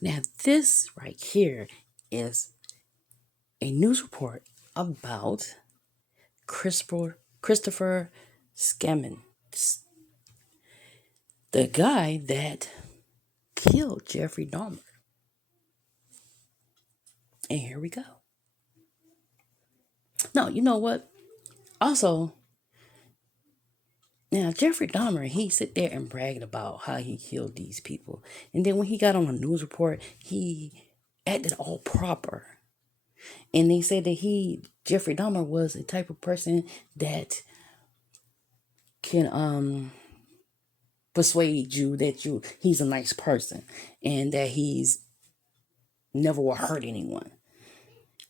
Now, this right here is a news report about Christopher Scammon, the guy that killed Jeffrey Dahmer. And here we go. No, you know what? Also, now Jeffrey Dahmer, he sit there and bragged about how he killed these people. And then when he got on a news report, he acted all proper. And they said that Jeffrey Dahmer, was a type of person that can persuade you that he's a nice person and that he's never will hurt anyone.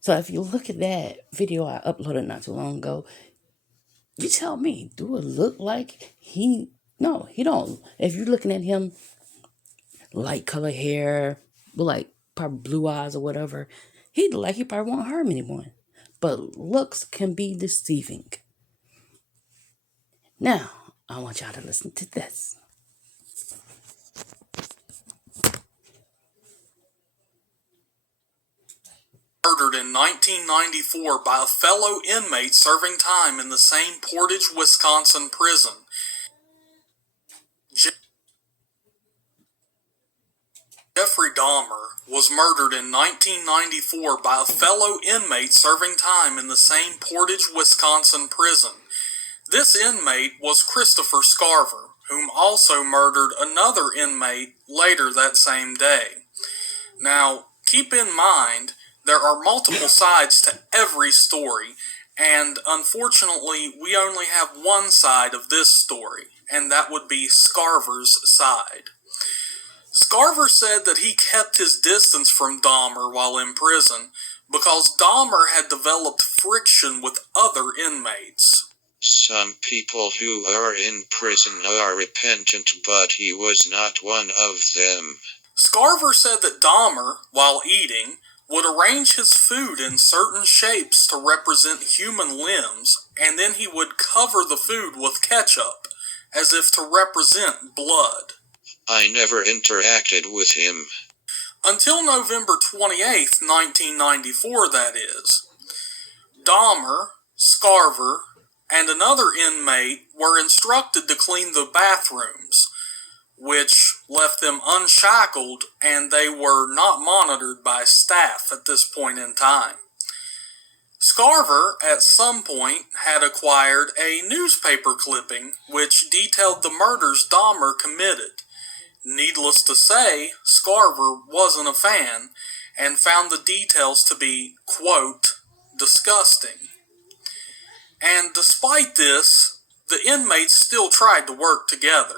So if you look at that video I uploaded not too long ago, you tell me, do it look like no, he don't. If you're looking at him, light color hair, with like probably blue eyes or whatever, he look like he probably won't harm anyone. But looks can be deceiving. Now, I want y'all to listen to this. Murdered in 1994 by a fellow inmate serving time in the same Portage, Wisconsin prison. Jeffrey Dahmer was murdered in 1994 by a fellow inmate serving time in the same Portage, Wisconsin prison. This inmate was Christopher Scarcer, whom also murdered another inmate later that same day. Now, keep in mind, there are multiple sides to every story, and unfortunately, we only have one side of this story, and that would be Scarver's side. Scarver said that he kept his distance from Dahmer while in prison because Dahmer had developed friction with other inmates. Some people who are in prison are repentant, but he was not one of them. Scarver said that Dahmer, while eating, would arrange his food in certain shapes to represent human limbs, and then he would cover the food with ketchup, as if to represent blood. I never interacted with him. Until November 28th, 1994, that is. Dahmer, Scarver, and another inmate were instructed to clean the bathrooms, which left them unshackled, and they were not monitored by staff at this point in time. Scarver, at some point, had acquired a newspaper clipping which detailed the murders Dahmer committed. Needless to say, Scarver wasn't a fan, and found the details to be, quote, disgusting. And despite this, the inmates still tried to work together.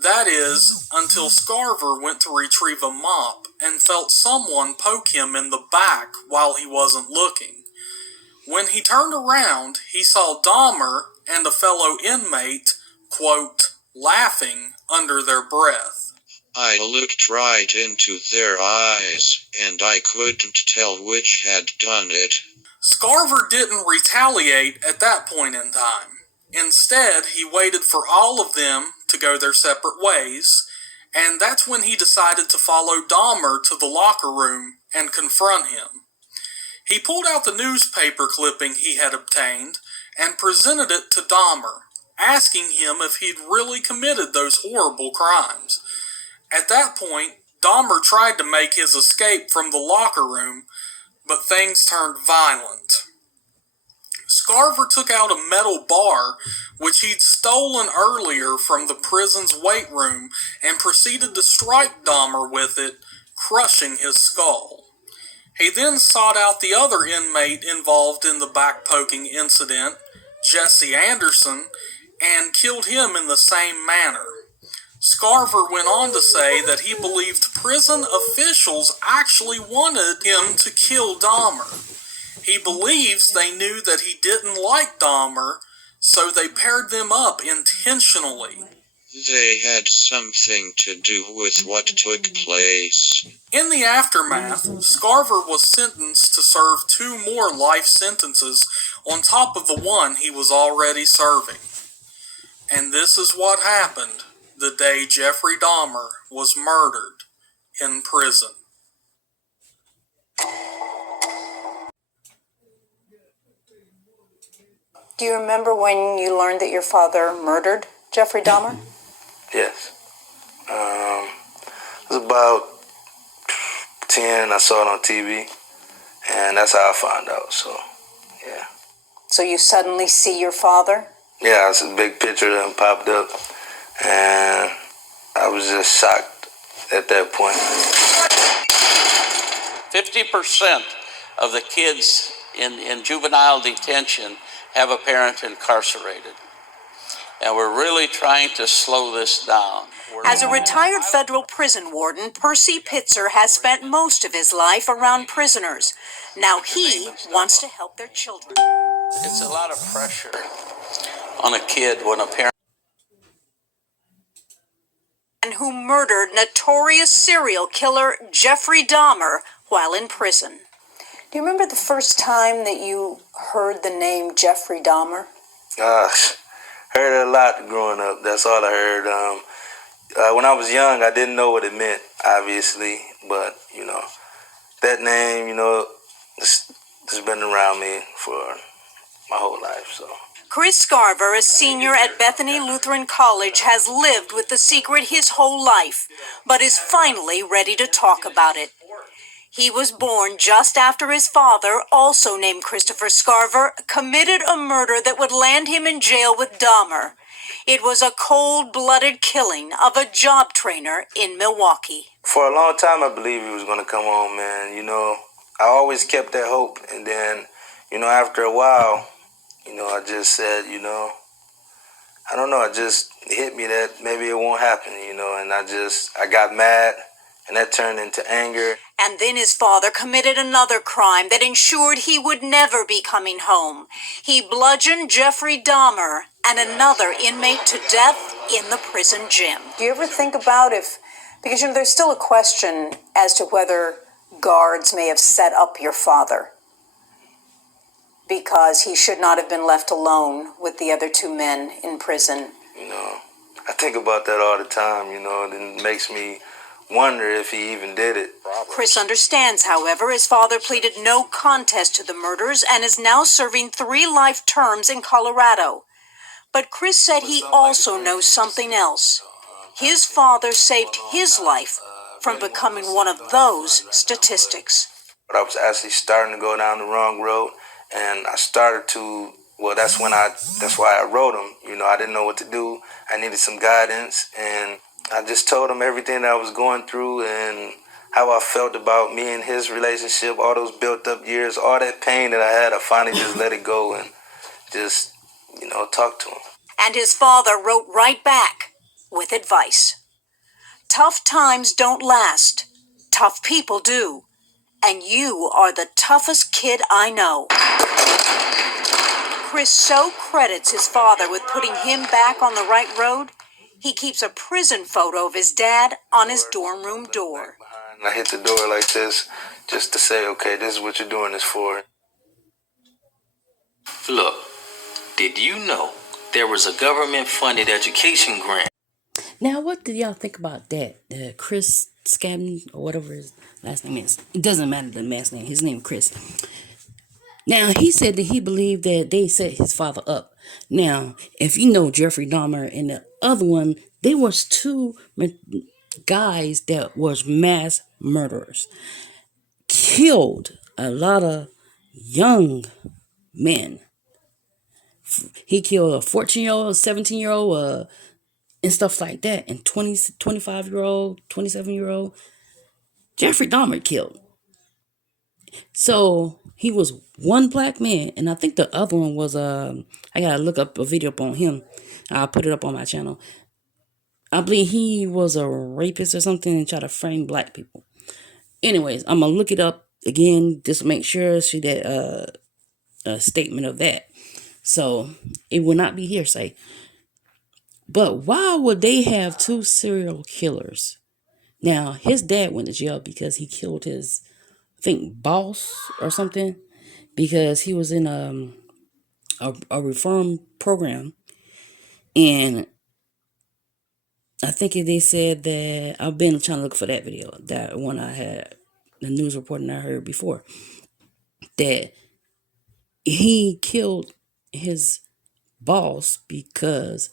That is, until Scarver went to retrieve a mop and felt someone poke him in the back while he wasn't looking. When he turned around, he saw Dahmer and a fellow inmate, quote, laughing under their breath. I looked right into their eyes, and I couldn't tell which had done it. Scarver didn't retaliate at that point in time. Instead, he waited for all of them to go their separate ways, and that's when he decided to follow Dahmer to the locker room and confront him. He pulled out the newspaper clipping he had obtained and presented it to Dahmer, asking him if he'd really committed those horrible crimes. At that point, Dahmer tried to make his escape from the locker room, but things turned violent. Scarver took out a metal bar, which he'd stolen earlier from the prison's weight room, and proceeded to strike Dahmer with it, crushing his skull. He then sought out the other inmate involved in the back-poking incident, Jesse Anderson, and killed him in the same manner. Scarver went on to say that he believed prison officials actually wanted him to kill Dahmer. He believes they knew that he didn't like Dahmer, so they paired them up intentionally. They had something to do with what took place. In the aftermath, Scarver was sentenced to serve 2 more life sentences on top of the one he was already serving. And this is what happened the day Jeffrey Dahmer was murdered in prison. Do you remember when you learned that your father murdered Jeffrey Dahmer? Yes. It was about 10. I saw it on TV, and that's how I found out. So, yeah. So you suddenly see your father? Yeah, it's a big picture of him popped up, and I was just shocked at that point. 50% of the kids in juvenile detention have a parent incarcerated. And we're really trying to slow this down. As a retired federal prison warden, Percy Pitzer has spent most of his life around prisoners. Now he wants to help their children. It's a lot of pressure on a kid when a parent who murdered notorious serial killer Jeffrey Dahmer while in prison. Do you remember the first time that you heard the name Jeffrey Dahmer? Heard it a lot growing up. That's all I heard. When I was young, I didn't know what it meant, obviously. But, that name, it's been around me for my whole life, so. Chris Scarver, a senior at Bethany Lutheran College, has lived with the secret his whole life, but is finally ready to talk about it. He was born just after his father, also named Christopher Scarver, committed a murder that would land him in jail with Dahmer. It was a cold-blooded killing of a job trainer in Milwaukee. For a long time, I believed he was going to come home, man. I always kept that hope. And then, after a while, I just said, I don't know. It just hit me that maybe it won't happen, and I got mad, and that turned into anger. And then his father committed another crime that ensured he would never be coming home. He bludgeoned Jeffrey Dahmer and another inmate to death in the prison gym. Do you ever think about because there's still a question as to whether guards may have set up your father because he should not have been left alone with the other two men in prison. I think about that all the time, and it makes me wonder if he even did it. Chris understands, however, his father pleaded no contest to the murders and is now serving 3 life terms in Colorado. But Chris said he also knows something else. His father saved his life from becoming one of those statistics. But I was actually starting to go down the wrong road, and I started to, that's why I wrote him. I didn't know what to do. I needed some guidance, and I just told him everything that I was going through and how I felt about me and his relationship, all those built up years, all that pain that I had. I finally just let it go and just, talk to him. And his father wrote right back with advice. Tough times don't last. Tough people do. And you are the toughest kid I know. Chris so credits his father with putting him back on the right road, he keeps a prison photo of his dad on his dorm room door. I hit the door like this just to say, okay, this is what you're doing this for. Look, did you know there was a government-funded education grant? Now, what do y'all think about that? Chris Scabney, or whatever his last name is. It doesn't matter the last name. His name is Chris. Now, he said that he believed that they set his father up. Now, if you know Jeffrey Dahmer and the other one, they was 2 guys that was mass murderers. Killed a lot of young men. He killed a 14-year-old, 17-year-old, and stuff like that. And 25-year-old, 27-year-old. Jeffrey Dahmer killed. So he was one black man, and I think the other one was I gotta look up a video up on him. I'll put it up on my channel. I believe he was a rapist or something and tried to frame black people. Anyways, I'm gonna look it up again just to make sure see that a statement of that. So it will not be hearsay. But why would they have 2 serial killers? Now, his dad went to jail because he killed his, I think, boss or something, because he was in a reform program, and I think they said that I've been trying to look for that video, that one I had, the news reporting I heard before, that he killed his boss because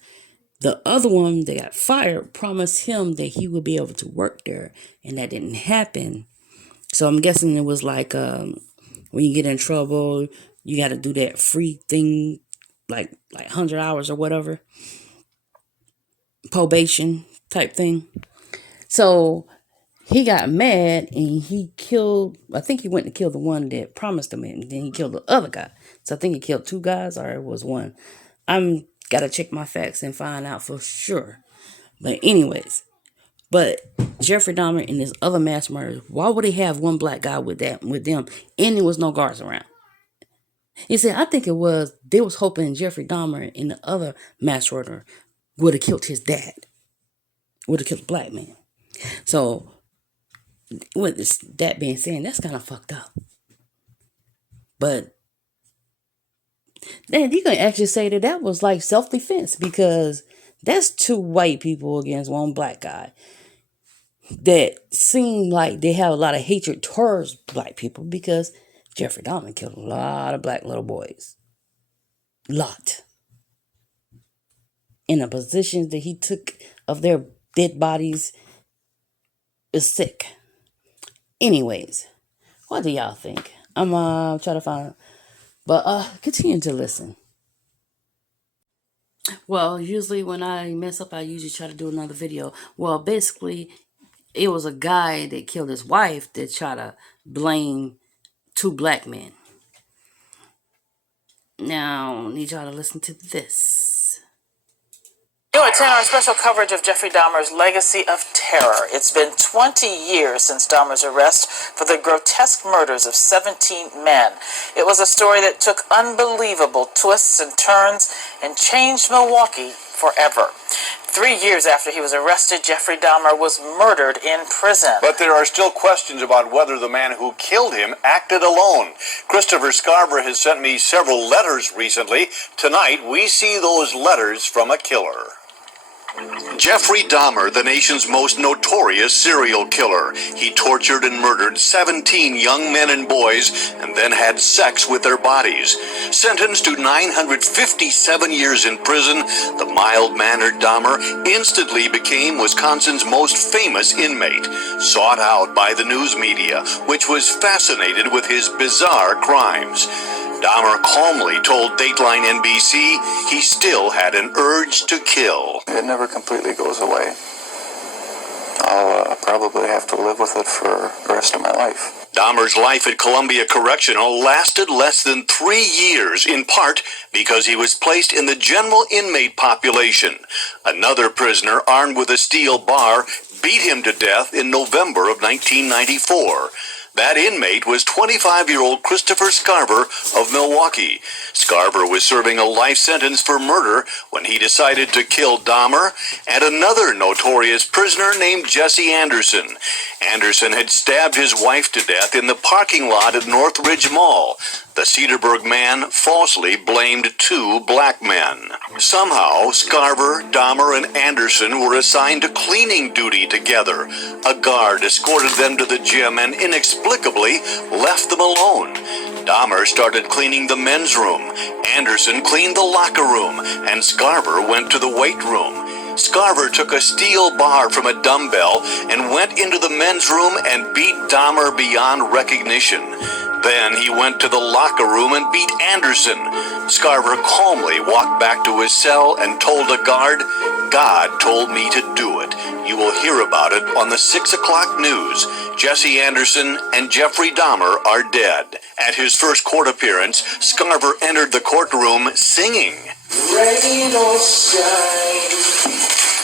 the other one that got fired promised him that he would be able to work there, and that didn't happen. So I'm guessing it was like when you get in trouble, you got to do that free thing, like 100 hours or whatever, probation type thing. So he got mad and he killed, I think he went to kill the one that promised him, and then he killed the other guy. So I think he killed two guys, or it was one. I'm gotta check my facts and find out for sure. But anyways, but Jeffrey Dahmer and his other mass murders, why would they have one black guy with them, and there was no guards around? He said, I think it was, they was hoping Jeffrey Dahmer and the other mass murderer would have killed his dad, would have killed the black man. So with this, that being said, that's kind of fucked up. But then you can actually say that that was like self-defense, because that's two white people against one black guy that seem like they have a lot of hatred towards black people, because Jeffrey Dahmer killed a lot of black little boys. Lot. In the positions that he took of their dead bodies is sick. Anyways, what do y'all think? I'm trying to find, but continue to listen. Well, usually when I mess up, I usually try to do another video. Well, basically, it was a guy that killed his wife that tried to blame two black men. Now, I need y'all to listen to this. You're at 10, our special coverage of Jeffrey Dahmer's legacy of terror. It's been 20 years since Dahmer's arrest for the grotesque murders of 17 men. It was a story that took unbelievable twists and turns and changed Milwaukee forever. 3 years after he was arrested, Jeffrey Dahmer was murdered in prison. But there are still questions about whether the man who killed him acted alone. Christopher Scarver has sent me several letters recently. Tonight, we see those letters from a killer. Jeffrey Dahmer, the nation's most notorious serial killer. He tortured and murdered 17 young men and boys and then had sex with their bodies. Sentenced to 957 years in prison, the mild-mannered Dahmer instantly became Wisconsin's most famous inmate, sought out by the news media, which was fascinated with his bizarre crimes. Dahmer calmly told Dateline NBC he still had an urge to kill. It never completely goes away. I'll probably have to live with it for the rest of my life. Dahmer's life at Columbia Correctional lasted less than 3 years, in part because he was placed in the general inmate population. Another prisoner armed with a steel bar beat him to death in November of 1994. That inmate was 25-year-old Christopher Scarver of Milwaukee. Scarver was serving a life sentence for murder when he decided to kill Dahmer and another notorious prisoner named Jesse Anderson. Anderson had stabbed his wife to death in the parking lot at Northridge Mall. The Cedarburg man falsely blamed two black men. Somehow, Scarver, Dahmer, and Anderson were assigned to cleaning duty together. A guard escorted them to the gym and inexplicably left them alone. Dahmer started cleaning the men's room. Anderson cleaned the locker room, and Scarver went to the weight room. Scarver took a steel bar from a dumbbell and went into the men's room and beat Dahmer beyond recognition. Then he went to the locker room and beat Anderson. Scarver calmly walked back to his cell and told a guard, "God told me to do it. You will hear about it on the 6 o'clock news. Jesse Anderson and Jeffrey Dahmer are dead." At his first court appearance, Scarver entered the courtroom singing. Rain or shine,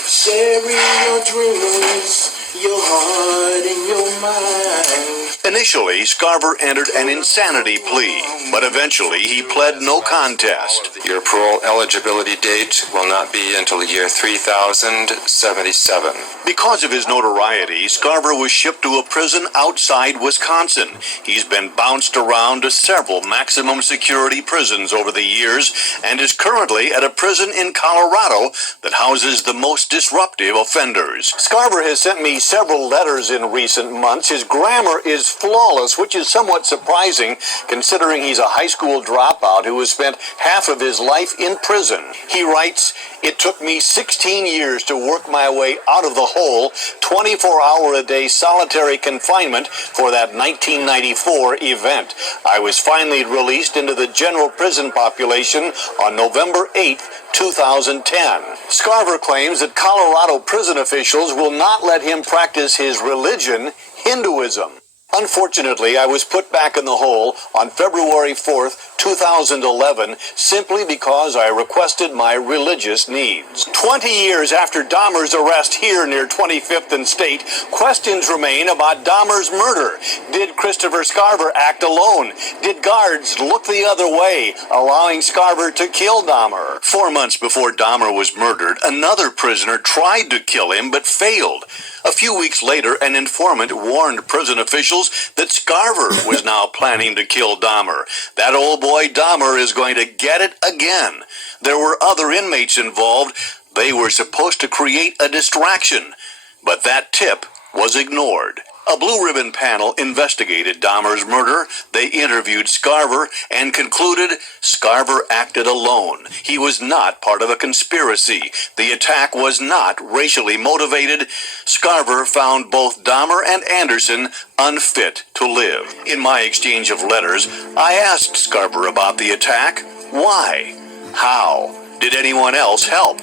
sharing your dreams, your heart and your mind. Initially, Scarver entered an insanity plea, but eventually he pled no contest. Your parole eligibility date will not be until the year 3077. Because of his notoriety, Scarver was shipped to a prison outside Wisconsin. He's been bounced around to several maximum security prisons over the years and is currently at a prison in Colorado that houses the most disruptive offenders. Scarver has sent me several letters in recent months. His grammar is flawless, which is somewhat surprising considering he's a high school dropout who has spent half of his life in prison. He writes, "It took me 16 years to work my way out of the hole, 24-hour-a-day solitary confinement for that 1994 event. I was finally released into the general prison population on November 8th, 2010. Scarver claims that Colorado prison officials will not let him practice his religion, Hinduism. Unfortunately, I was put back in the hole on February 4th, 2011, simply because I requested my religious needs. 20 years after Dahmer's arrest here near 25th and State, questions remain about Dahmer's murder. Did Christopher Scarver act alone? Did guards look the other way, allowing Scarver to kill Dahmer? 4 months before Dahmer was murdered, another prisoner tried to kill him but failed. A few weeks later, an informant warned prison officials that Scarver was now planning to kill Dahmer. That old boy Dahmer is going to get it again. There were other inmates involved. They were supposed to create a distraction, but that tip was ignored. A blue ribbon panel investigated Dahmer's murder. They interviewed Scarver and concluded Scarver acted alone. He was not part of a conspiracy. The attack was not racially motivated. Scarver found both Dahmer and Anderson unfit to live. In my exchange of letters, I asked Scarver about the attack. Why? How? Did anyone else help?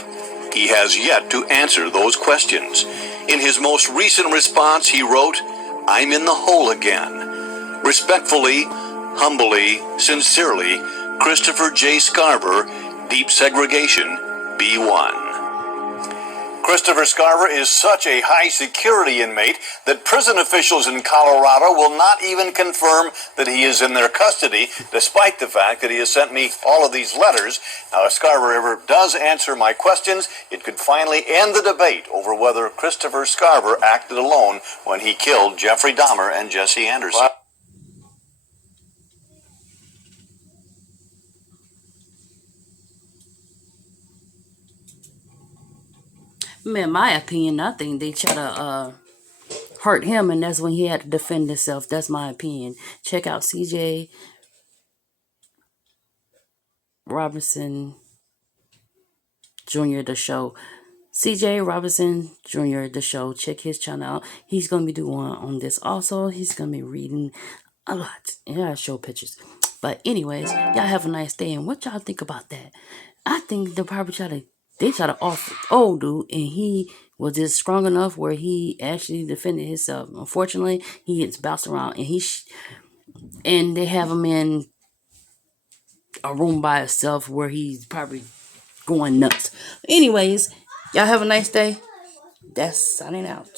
He has yet to answer those questions. In his most recent response, he wrote, "I'm in the hole again. Respectfully, humbly, sincerely, Christopher J. Scarver, Deep Segregation, B1." Christopher Scarver is such a high security inmate that prison officials in Colorado will not even confirm that he is in their custody, despite the fact that he has sent me all of these letters. Now, if Scarver ever does answer my questions, it could finally end the debate over whether Christopher Scarver acted alone when he killed Jeffrey Dahmer and Jesse Anderson. In my opinion, I think they try to hurt him, and that's when he had to defend himself. That's my opinion. Check out CJ Robinson Jr. the show. CJ Robinson Jr. the show. Check his channel out. He's gonna be doing on this also. He's gonna be reading a lot. And I'll show pictures. But anyways, y'all have a nice day. And what y'all think about that? I think they probably try to off old dude, and he was just strong enough where he actually defended himself. Unfortunately, he gets bounced around, and and they have him in a room by himself where he's probably going nuts. Anyways, y'all have a nice day. That's signing out.